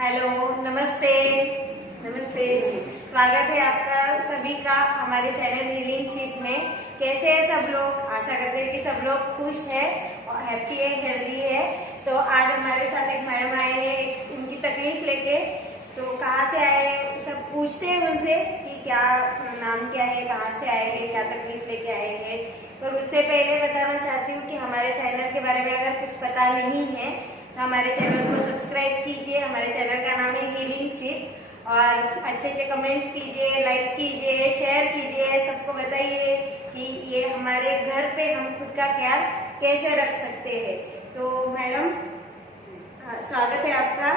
Hello, नमस्ते। नमस्ते, स्वागत है आपका सभी का हमारे चैनल हीलिंग चिप में। कैसे हैं सब लोग? आशा करते हैं कि सब लोग खुश है और हैप्पी है, हेल्दी है। तो आज हमारे साथ एक मैडम आए हैं उनकी तकलीफ लेके। तो कहाँ से आए हैं सब पूछते हैं उनसे कि क्या नाम क्या है, कहाँ से आए हैं, क्या तकलीफ लेके आए हैं। पर उससे पहले बताना चाहती हूँ कि हमारे चैनल के बारे में अगर कुछ पता नहीं है तो हमारे चैनल को सब्सक्राइब कीजिए। हमारे चैनल का नाम है हीलिंग चिप। और अच्छे अच्छे कमेंट्स कीजिए, लाइक कीजिए, शेयर कीजिए, सबको बताइए कि ये हमारे घर पे हम खुद का ख्याल कैसे रख सकते हैं। तो मैडम, स्वागत है आपका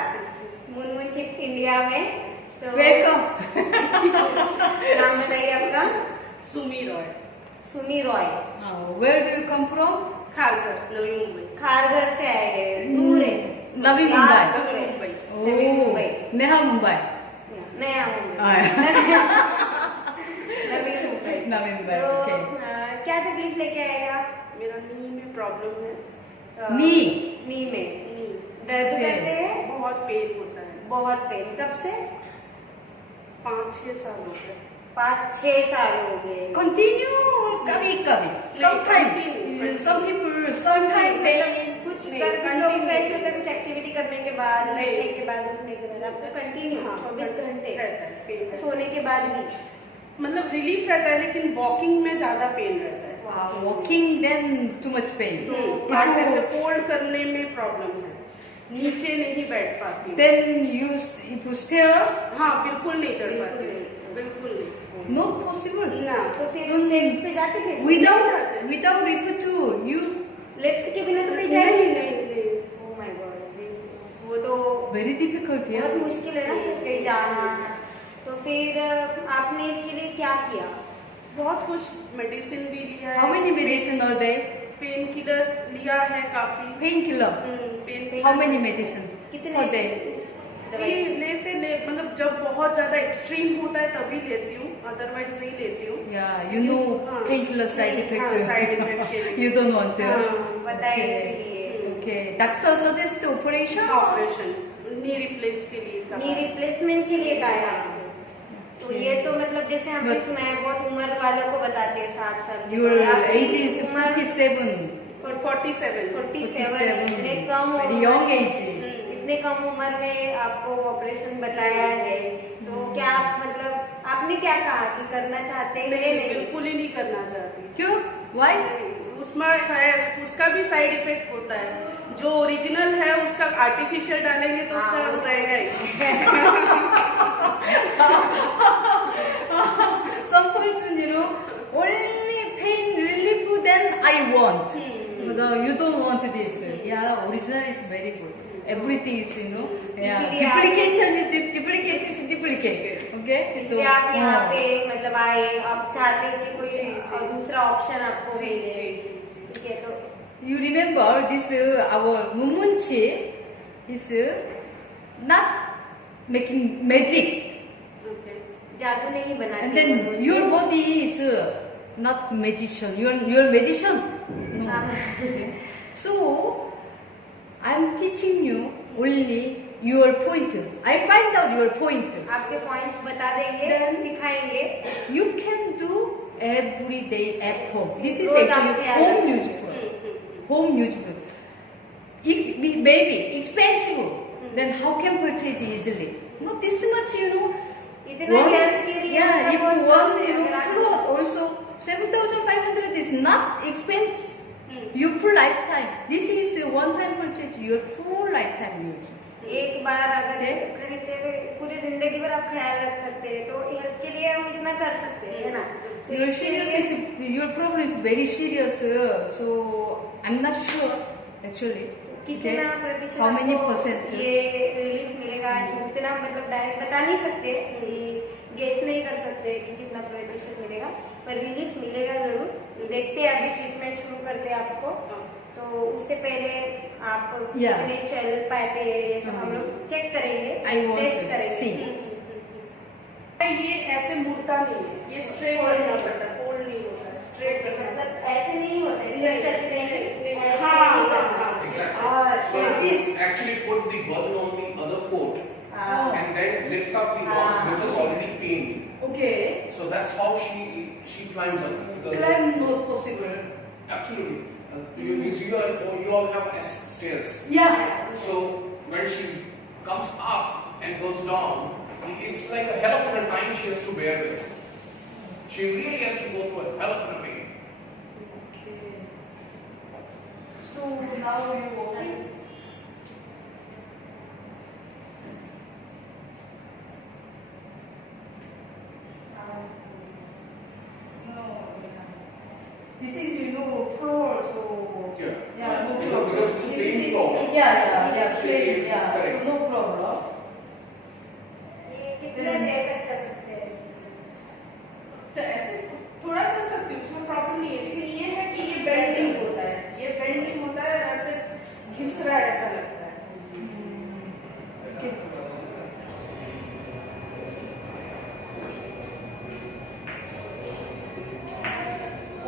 मुनमुन चिप इंडिया में। तो वेलकम। नाम बताइए आपका? Sumi Roy. Sumi Roy. Where do you come from? Kharghar, Navi Mumbai. Kharghar से आए हैं, दूर है। नवी मुंबई। नवी मुंबई। नवी मुंबई। नेहा मुंबई। नया मुंबई। नवी मुंबई। नवी मुंबई, तो ओके। क्या तकलीफ लेके आएगा? मेरा नी में प्रॉब्लम है। नी? नी में नी दर्द Okay. करते हैं? बहुत पेन होता है। बहुत पेन। कब से? 5-6 साल हो गए। 5-6 साल हो गए। कंटिन्यू कभी कभी sometime some people sometime pain कुछ नहीं, कर कुछ लोग continue। कैसे होता है, कुछ एक्टिविटी करने के बाद, नहीं। बैठने के बाद, उठने के बाद, आपका कंटिन्यू हाँ, 24 घंटे रहता है, पेन रहता है। सोने के बाद भी? मतलब रिलीफ रहता है, लेकिन वॉकिंग में ज्यादा पेन रहता है। walking then too much pain. हाथ ऐसे फोल्ड करने में प्रॉब्लम है, नीचे नहीं बैठ पाती हूँ। Then you if you stare हाँ, बिल्कुल नहीं चढ़ पाती हूँ, बिल्कुल नहीं। not possible. ना, तो फिर स्टेप्स पे जाते कैसे? Without lift too you lift के बिना तो नहीं नहीं जाएगी। नहीं नहीं। Oh my God, वो तो very difficult बहुत yeah. मुश्किल है ना कहीं जाना। तो फिर आपने इसके लिए क्या किया? बहुत कुछ मेडिसिन भी लिया है। How many medicine a day? Painkiller लिया है काफी। Painkiller. Pain How many medicine कितने? per day? दवाई? मतलब जब बहुत ज्यादा एक्सट्रीम होता है तभी लेती हूँ, अदरवाइज नहीं लेती हूँ। Yeah, you know हाँ। painkiller side effect. हाँ, side effect के लिए। You don't want to. हाँ, बताइए Okay. इसलिए। Okay. Doctor suggest operation. Operation knee replace के लिए कहा नी है। रिप्लेसमेंट के लिए कहा है आपको? तो ये तो मतलब जैसे हमने But- सुना है बहुत उम्र वालों को बताते हैं 60 साल के। Your आपकी age is उम्र 47. 47। 47 इतने कम Very young age. इतने कम उम्र में आपको ऑपरेशन बताया है। तो क्या आप मतलब आपने क्या कहा कि करना चाहते हैं? नहीं, नहीं, बिल्कुल ही नहीं करना चाहती। क्यों? Why? उसमें है, उसका भी साइड इफेक्ट होता है। जो ओरिजिनल है उसका आर्टिफिशियल डालेंगे तो उसका हाँ। रहेगा ही। Some person, you know, only pain relief. Then I want. No, you don't want this. Yeah, original is very good. Everything is, you know, yeah. इसीलिए आप- Duplication is duplicate is duplicate. Okay. इसलिए आप यहाँ पे मतलब आए, आप चाहते हैं कि कोई जी, जी। दूसरा ऑप्शन आपको जी, मिले। जी, जी, जी। ठीक है, तो You remember this our Mumunchi is not making magic, Okay. जादू नहीं बनाती। and then your body is not magician. You're magician. No. हाँ। Okay. So I'm teaching you only your point. I find out your point. आपके points बता देंगे, Then- सिखाएंगे। You can do every day at home. This is rose actually आप ख्याल home रखें। useful. Home useful. If baby expensive, then how can purchase easily? Not this much, you know. इतना health के लिए Yeah, मतलब if बहुत you want, कम है, you know, अगर आप- cloth also 7,500 is not expensive. Your full lifetime. This is a one-time purchase. Your full lifetime use. एक बार अगर Okay. खरीदते तो पूरी जिंदगी भर आप ख्याल रख सकते हैं। तो हेल्थ के लिए हम इतना कर सकते हैं, है ना? तो Your इसके serious लिए- is your problem is very serious. So I'm not sure actually. कितना प्रतिशत How many आपको percent? ये रिलीफ मिलेगा? उतना मतलब डायरेक्ट बता नहीं सकते, गेस नहीं कर सकते कि कितना प्रतिशत मिलेगा, पर रिलीफ मिलेगा जरूर। देखते हैं, अभी ट्रीटमेंट शुरू करते हैं आपको। तो उससे पहले आप Yeah. कितने चल पाते हैं ये सब हम लोग चेक करेंगे, I want टेस्ट to करेंगे। see. ये ऐसे मुड़ता नहीं है, ये स्ट्रेट Fold नहीं नहीं होता, फोल्ड नहीं होता, स्ट्रेट मतलब ऐसे नहीं होता, इसमें चलते हैं ऐसे हाँ, नहीं हाँ, करते। हाँ। So this actually put the burden on the other foot then lift up the rod, which is already pained. Okay. So that's how she climbs up. Climb not possible. Absolutely. You all have stairs. Yeah. So when she comes up and goes down, it's like a hell of a time she has to bear this. She really has to go through a hell of a pain. Okay. So now you walking. No. This is floor, so Yeah. yeah, no Because problem. it's a plain floor. Yeah, plain, yeah. Correct. So no problem. ये कितने देर तक चल सकते हैं? अच्छा, ऐसे थोड़ा चल सकती हूँ, उसमें प्रॉब्लम नहीं है, लेकिन ये है कि ये बेंडिंग होता है, ये बेंडिंग होता है और ऐसे घिस रहा है ऐसा लगता है।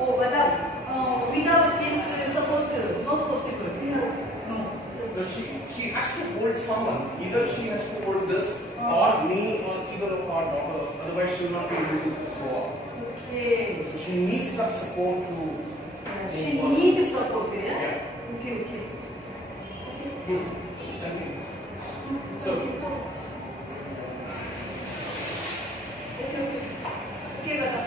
Oh, madam, without this support, not possible. No. So she has to hold someone. Either she has to hold this, or me, or either of our daughter. Otherwise, she will not be able to go up. Okay. So she needs that support to. She move on. needs support, yeah? Yeah. Okay. Good. Thank you. So. Okay, madam.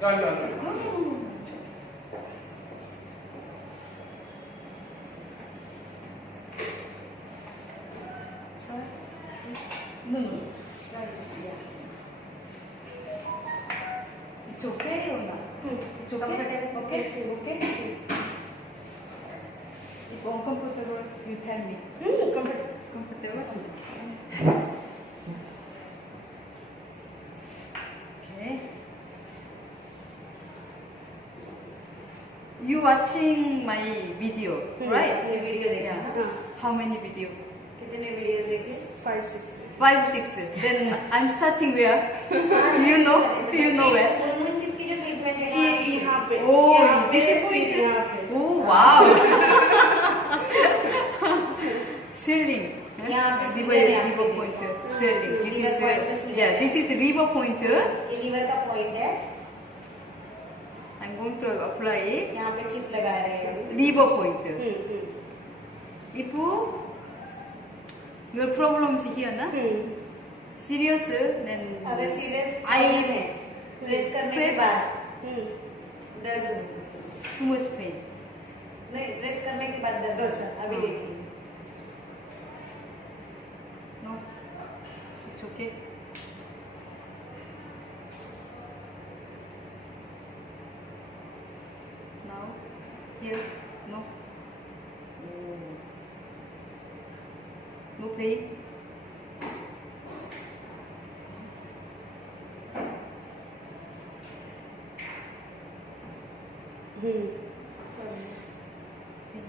No. No. No. It's okay or not? It's okay? Comfortable. Okay? If uncomfortable, you tell me. Comfortable? Okay. You watching my video, right? ये video देखा Yeah. ना? How many video? कितने video देखे? 5-6 5, 6. Then I'm starting where? You know where? Moon chip की जो treatment है यहाँ पे, Oh, यहाँ पे, this is फिर यहाँ पे। Oh, wow. Swelling. यहाँ पे Liver, सूजन है liver आपके point. देखो। Swelling. This Liver is point में सूजन yeah. है। This is liver point. ये लीवर का पॉइंट है, I'm going to apply यहाँ पे चिप लगा रहे हैं। liver point. If your problem is here, na serious, then अगर सीरियस I है, प्रेस करने के press बाद दर्द होगी। too much pain. नहीं, प्रेस करने के बाद दर्द होगा। अभी हाँ। देखिए। No, it's okay. Now, here, no. Oh. No pain. Pain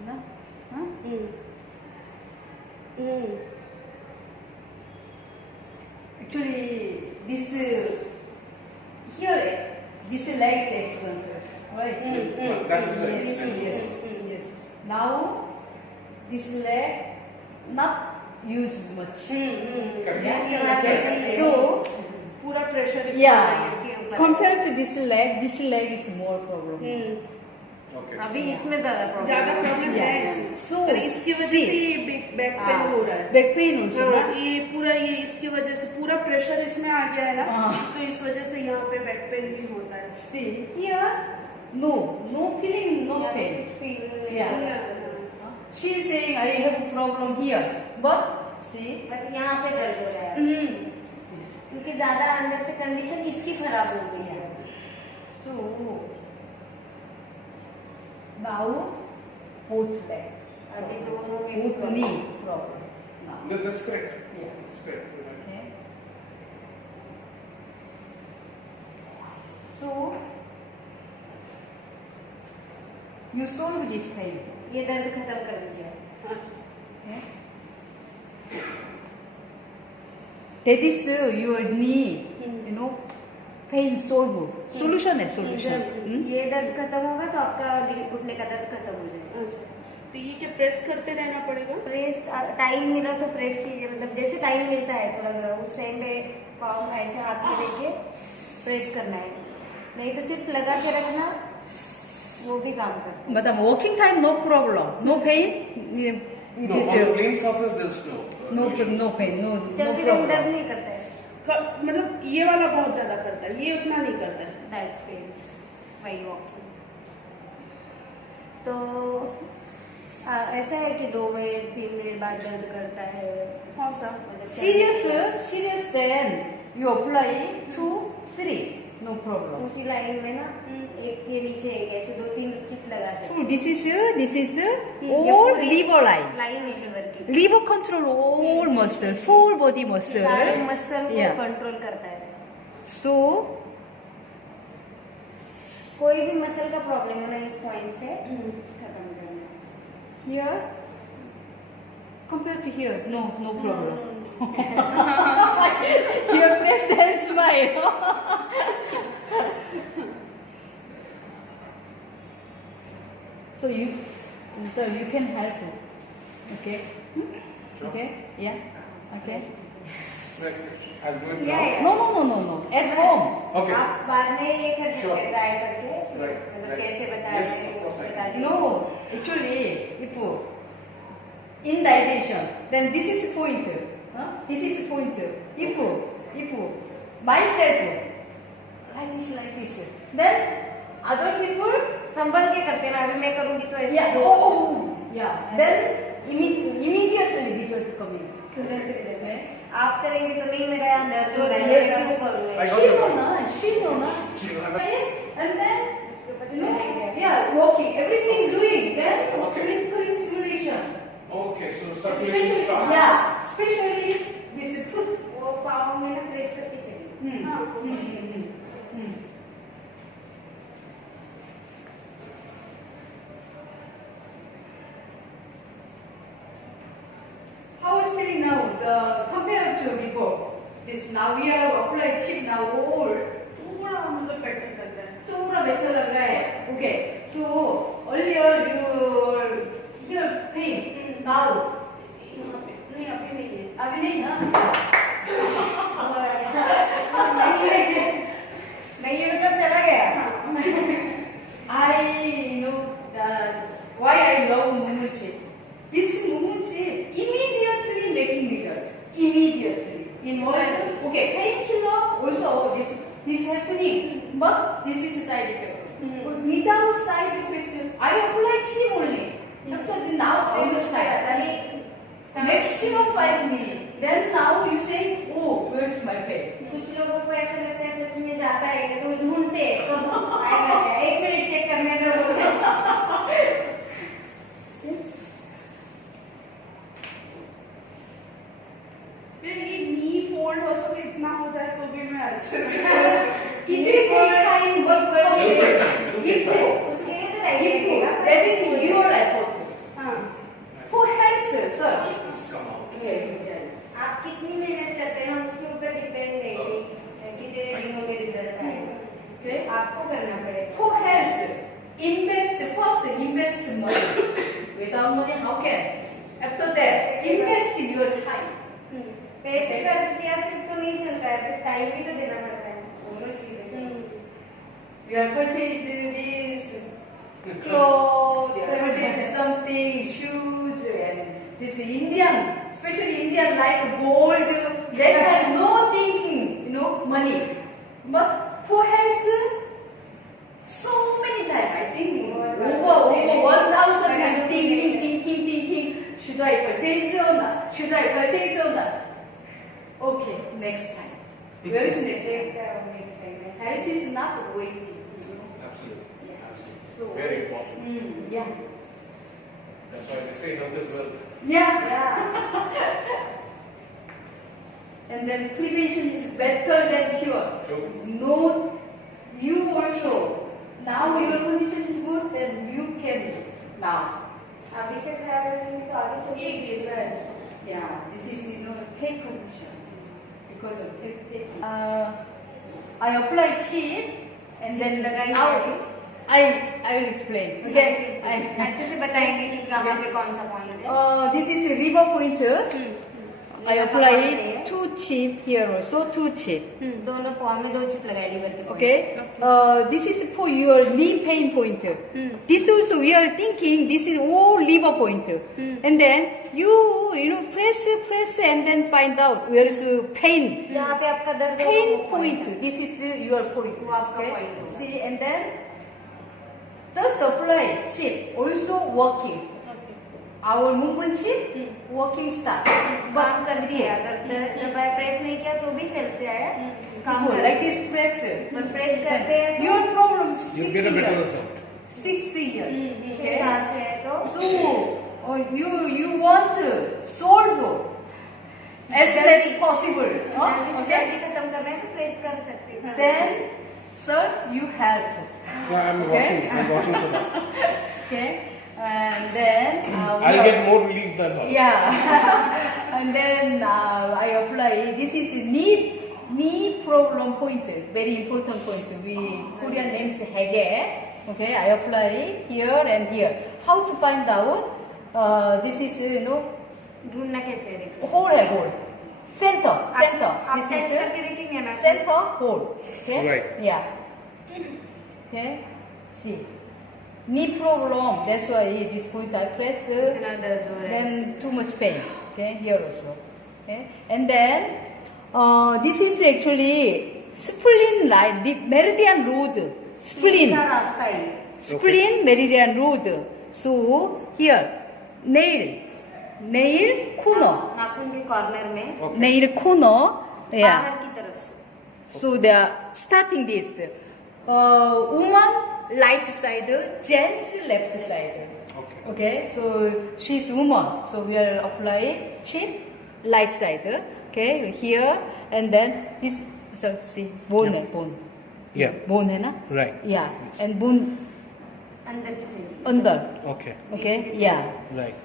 na? Huh? Actually, this here, this leg is excellent, right? That is the Yes, extent. yes. Now, this leg not used much. Correct. Yeah? Correct. So, पूरा pressure yeah, इसके ऊपर। compared to this leg is more problem. Okay. अभी इसमें ज्यादा problem ज्यादा problem है Yeah. इसमें। So, और इसकी वजह see. से ये बैक पेन हो रहा है। Back pain also, हाँ, na? ये पूरा ये इसकी वजह से पूरा प्रेशर इसमें आ गया है ना, हाँ। तो इस वजह से यहाँ पे बैक पेन भी होता है। See, here, no feeling, no pain. Yeah. She is saying I have a problem here, but see, but यहाँ पे दर्द हो रहा है क्योंकि ज्यादा अंदर से कंडीशन इसकी खराब हो गई है। so now both leg, अभी दोनों में both knee problem. That's correct. Yeah. That's correct. You're right. Okay. So you solve this pain. ये दर्द खत्म कर दीजिए. Okay. That is your knee, you know, pain solve. Solution है solution. ये दर्द खत्म होगा तो आपका घुटने का दर्द खत्म हो जाएगा. अच्छा, तो ये क्या प्रेस करते रहना पड़ेगा? प्रेस टाइम मिला तो प्रेस कीजिए, मतलब जैसे टाइम मिलता है थोड़ा थोड़ा उस टाइम पे पाँव ऐसे हाथ से लेके प्रेस करना है, नहीं तो सिर्फ लगा के रखना वो भी काम करता है. Madam, walking time no problem, no pain. It No, is on the plain surface there's no issue. no pain, no चलते टाइम दर्द problem. नहीं करता है. मतलब ये वाला बहुत ज्यादा करता है, ये उतना नहीं करता है. That's pains while walking. तो ऐसा है कि 2 मिनट 3 मिनट बाद दर्द करता है. कौन सा? मतलब Serious then you apply 2, 3, no problem. उसी लाइन में ना एक के नीचे एक ऐसे 2-3 चिप लगा सकते. So this is all liver line. Line is liver की. Liver control all muscle, full body muscle. सारे मसल को Yeah. कंट्रोल करता है. So कोई भी मसल का प्रॉब्लम है ना इस पॉइंट से खत्म करना. here compared to here, no problem. Here press and smile. So you can help. Okay. Sure. Okay. Yeah. Okay. Right. I'll do it Yeah, now. yeah. No. At home. Okay. आप बाद में ये कर Sure. सकते try करके Right, मतलब right. कैसे बता Yes, रहे of course I बता दीजिए. No, actually, if indigestion, then this is the point. This is the point. If myself like this, then other people, संभल के करते हैं. अभी मैं करूंगी तो ऐसे yeah, yeah. Then immediately result coming. तुरंत रिजल्ट है. आप करेंगे तो नहीं मेरा यहाँ दर्द हो रहा है. Yes. मैं क्यों करूँ? I got She your know point. na, She will have a- and then उसके ऊपर you know, चलेंगे. yeah, walking, everything doing, then Okay. electrical stimulation. Okay, so circulation starts. Yeah, especially this foot. वो पाँव में ना press करके चलिए. हाँ. How is feeling now? Compared to before, this now we are applying chip now all थोड़ा मतलब better करता है. थोड़ा better लग रहा है. Okay, so earlier your pain now नहीं अभी नहीं है. अभी नहीं ना. नहीं ये मतलब चला गया. I know that why I love Mumuchi. This Mumuchi immediately making result. Immediately. In order, okay, painkiller also this happening, but this is a side effect. But without side effect, I apply chip only. After now almost अभी maximum 5 minutes. Then now you say, oh, where's my pain? कुछ लोगों को ऐसा लगता है सच में जाता है कि तो ढूंढते हैं कब आएगा. 1 मिनट चेक करने दो. फिर ये नी फोल्ड हो सके इतना हो जाए तो भी मैं अच्छे से. It will take time, but It will take time. It will take time. उसके लिए तो नहीं लगेगा. that is your effort. हाँ. Who helps sir? It's come out. आप कितनी मेहनत करते हैं उसके ऊपर डिपेंड है कि कितने दिनों में रिजल्ट आएगा. Okay. आपको करना पड़ेगा. Who helps? Invest money. Without money, how can? After that, invest your time. पैसे खर्च किया सिर्फ तो नहीं चलता है, फिर टाइम भी तो देना पड़ता है. दोनों चीजें. You are purchasing this clothes, you are purchasing something, shoes, and this Indian, especially Indian like gold, they have no thinking, money. But who has so many times, I think over 1,000 times thinking, should I purchase or not? Should I purchase or not? Okay, next time. Where is next time? Health is not waiting. Absolutely. Absolutely. So, Very important. Yeah. That's why they say health is wealth. Yeah. Yeah. and then prevention is better than cure. True. No, you also. Now your condition is good, then you can now. अभी से खा रहे हैं तो आगे चल ये गिर रहा है Yeah, this is take condition because of take. I apply chip and then लगाई now जाएगी। I will explain. Okay. अच्छे से बताएंगे कि कहाँ पे कौन सा पॉइंट है। This is a river pointer. I apply 2 chip here also, 2 chip. दोनों पाँव में 2 चिप लगाई लीवर के point। Okay. This is for your knee pain pointer. This also we are thinking this is all liver pointer. And then you press and then find out where is pain. जहाँ पे आपका दर्द है Pain वो point point. This is your point. वो आपका point होगा। See, and then just apply chip. Also working. Our movement chip working start. काम करती है, अगर दबाए प्रेस नहीं किया तो भी चलते हैं काम Go करते like this press. पर प्रेस करते हैं तो Your problem You 6 get a better years. result. 6 years. 6 साल से है तो So you want to solve as soon as possible. Huh? जल्दी से Okay. जल्दी खत्म कर रहे हैं तो प्रेस कर सकते हैं। Then, sir, you help. Yeah, I'm Okay. watching for that. Okay. And then we I'll are- get more relief than her. Yeah. And then I apply. This is knee problem point. Very important point. We Korean names Hege. Okay. I apply here and here. How to find out? This is ढूंढना कैसे है देखो। hole है hole. Center. आप This test is करके देखेंगे ना। center hole. Okay. Right. Yeah. Okay. See. Knee problem. That's why this point I press. इतना दर्द हो रहा है। Then too much pain. Okay, here also. Okay, and then this is actually spleen line, the meridian road. Spleen, का रास्ता ही। spleen meridian road. So here, nail corner, नाखून के corner में Okay. nail corner. Yeah. बाहर की तरफ से। So they are starting this. Woman right side, gents left side. Okay. Okay, so she's woman. So we are apply chip right side. Okay, here and then this. So see bone, bone. Yeah. Bone है ना? Right. Yeah, Yes. and bone अंदर की side. under. Okay. Okay, yeah. Right.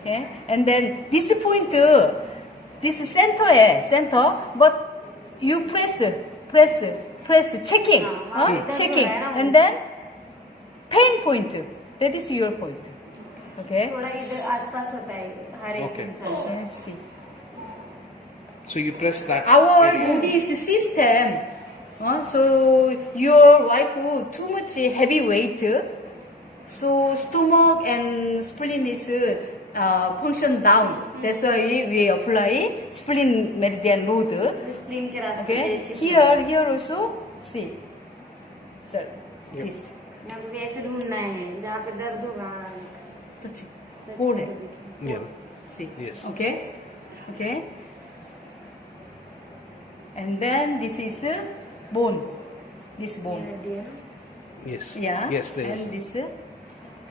Okay, and then this point, this is center center, but you press, checking, checking, and then pain point. That is your point. Okay. थोड़ा इधर आसपास होता है हर एक Okay. इंसान का। Let's see. So you press that. Our area. body is a system. So your wife too much heavy weight. So stomach and spleen is function down. That's why we apply spleen meridian road. Spring के रास्ते Okay. से chip- Here also see. Sir, Yep. this. यहाँ पे ऐसे ढूंढना है जहाँ पे दर्द होगा। Touch. Hold it. Yeah. See. Yes. Okay. Okay. And then this is bone. This bone. Yes. Yeah. Yes, there and is. this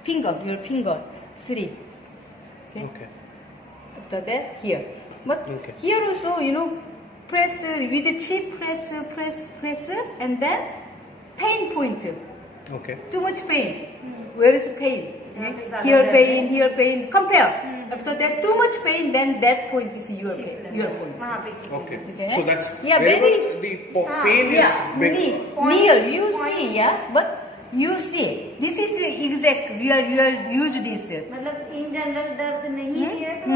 finger, your finger, 3. Okay. Okay. After that, here. But Okay. here also, press with the chip, press, and then pain point. Okay. Too much pain. Where is pain? जहाँ पे ज़्यादा Here दर्द pain, है। here pain. Compare. After that, too much pain, then that point is your chip pain. लगा। Your point. वहाँ पे chip Okay. Okay. So that's Yeah, wherever very- the Ah, pain Yeah, is big. near, you see, yeah, but you see, this is the exact, we are use this. मतलब in general दर्द नहीं भी है तो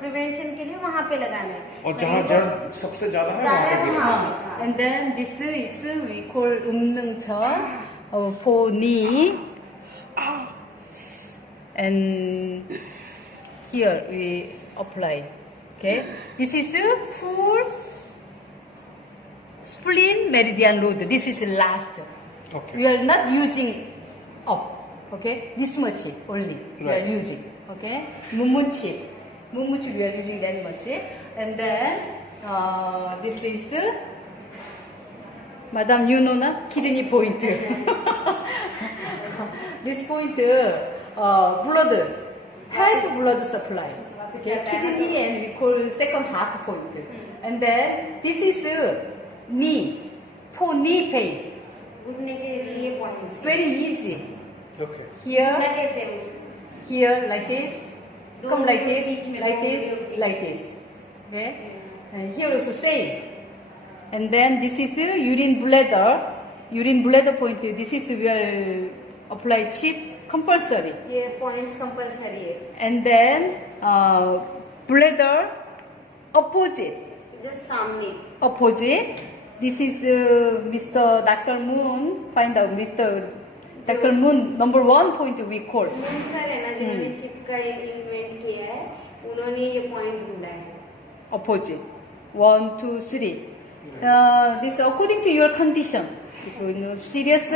prevention के लिए वहाँ पे लगाना है। और जहाँ जड़ सबसे ज्यादा है वहाँ पे गिरा। हाँ। And then this is we call umnungcheon for knee. And here we apply. Okay, this is a full spleen meridian road. This is last. Okay. We are not using up. Okay, this much only we are Right. using. Okay, mumuchi we are using that much. And then this is Madam, you know na kidney point. This point blood, help blood supply. Okay, kidney and we call second heart point. And then this is knee, for knee pain. घुटने के लिए points Very easy. Okay. Here, कैसे here like this, come like this, बीच में like this, बीच में। like this. Okay, and here also same. And then this is urine bladder. Urine bladder point. This is where apply chip compulsory. ये points compulsory है And then bladder opposite. Just सामने Opposite. This is Mr. Dr. Moon. Find out Mr. Dr. Moon number 1 point we call. Moon sir है ना जिन्होंने chip का ये invent किया है उन्होंने ये पॉइंट ढूंढा है Opposite. 1, 2, 3. This according to your condition. You know, serious.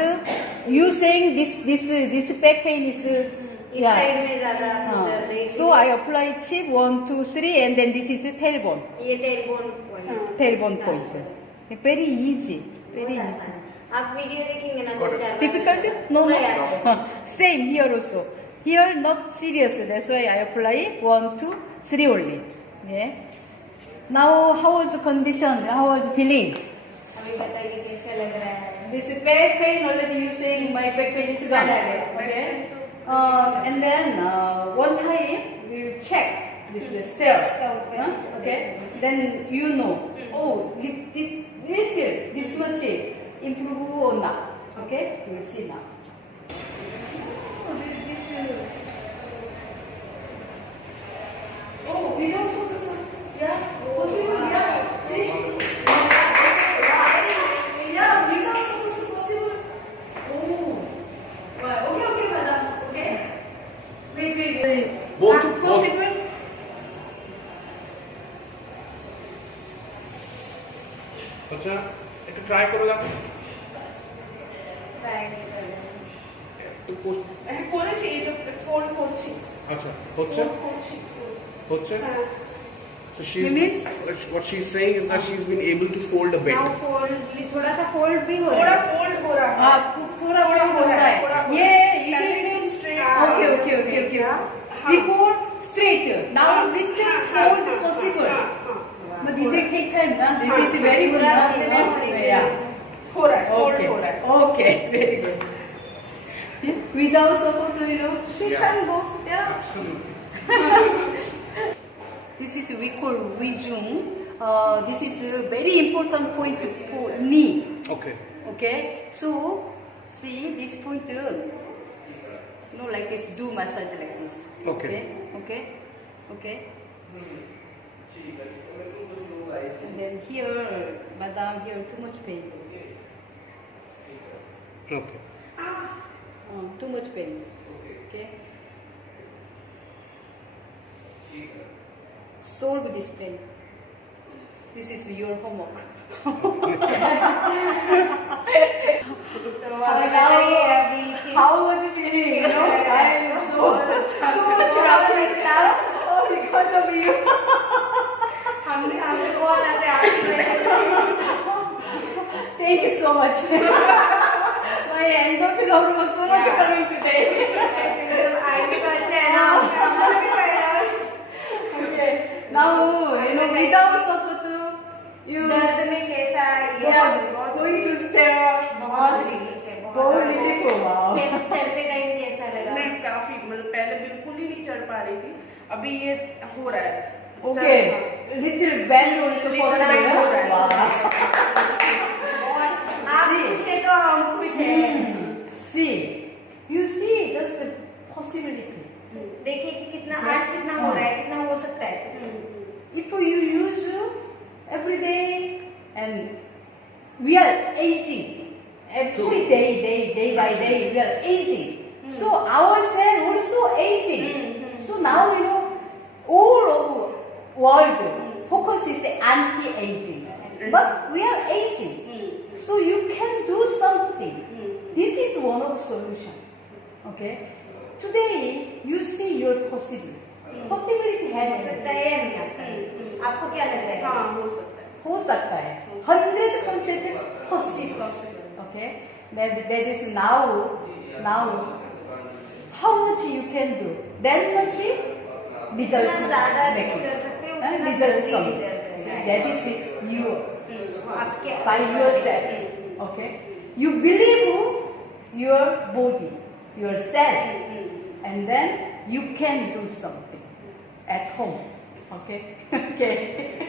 You saying this back pain is. इस साइड में ज्यादा दर्द है So I apply chip 1, 2, 3, and then this is tailbone. ये tailbone point Tailbone point. Very easy. Very easy. आप video देखेंगे ना Got दो it. चार Difficult? No, पूरा no. याद है। Same here also. Here not serious. That's why I apply 1, 2, 3 only. Yeah. Now how was the condition? How was the feeling? अभी बताइए कैसे लग रहा है This back pain already you saying my back pain is gone. Okay. And then one time we check this is cells. Okay. Then you know. Oh, little this much improve or not. Okay. You will see now. Oh, we don't yeah, possible, yeah. See? Yeah, we don't possible. Oh. Well, okay, madam. Okay. Wait. Both. Possible? আচ্ছা একটু try করে দেখো একটু post- হ্যাঁ করেছি এই যে fold করছি আচ্ছা হচ্ছে fold করছি হচ্ছে হ্যাঁ so she's You mean? what she's saying is that she's been able to fold a bed. Now fold थोड़ा सा फोल्ड भी हो थोड़ा रहा है फोल्ड हो रहा है हाँ, थोड़ा थोड़ा हो रहा है. थोड़ा Yeah, you पहले can एकदम straight Okay. Before straight. Now little हाँ, fold हाँ, possible. हाँ, हाँ, But it will take time, na? This हाँ, is very good, पूरा na? होने में Yeah. हो रहा है फोल्ड Okay. हो रहा है Okay. Very good. Without support, she Yeah. can go. Yeah. Absolutely. This is we call Wijung. This is a very important point for me. Okay. Okay. So see this point. Like this. Do massage like this. Okay. Okay. And then here, madam, here too much pain. Okay. Too much pain. Okay. Solve this pain. This is your homework. तो आप बताइए अभी How was it feeling? You know, I am so much happy all because of you. हमने बहुत Thank you so much. My endorphin hormone too much Yeah. coming today. आई भी तो अच्छा है ना हमारा भी फायदा है Okay. Now, without support, you दर्द में कैसा we are going to stare. बहुत रिलीफ है बहुत relief हो, wow. स्टेप्स चलते टाइम कैसा लगा नहीं काफी मतलब पहले बिल्कुल ही नहीं चढ़ पा रही थी अभी ये हो रहा है Okay. Little bend also Little possible. bend हो रहा है. Wow. आप खुश है तो हम खुश हैं See, you see, that's the possibility. देखिए कि कितना आज कितना हो रहा है कितना हो सकता है If you use every day, and we are aging every day by day, we are aging. So our cell also aging. So now all over world focus is anti-aging, but we are aging. So you can do something. This is one of the solution. Okay. Today you see your possibility. Possibility हो है सकता है या नहीं आपको क्या लग रहा है हाँ हो सकता है हो सकता है 100% positive. Okay. That is now how much you can do. That much result जितना ज्यादा making. कर सकते हैं उतना Result जल्दी coming. result है। That is it. You आपके by yourself. Okay. You believe your body, yourself, and then you can do something at home. Okay. Okay.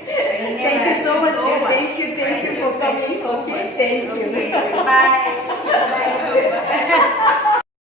Thank you so much. Thank you for coming. Okay. Thank you. Bye.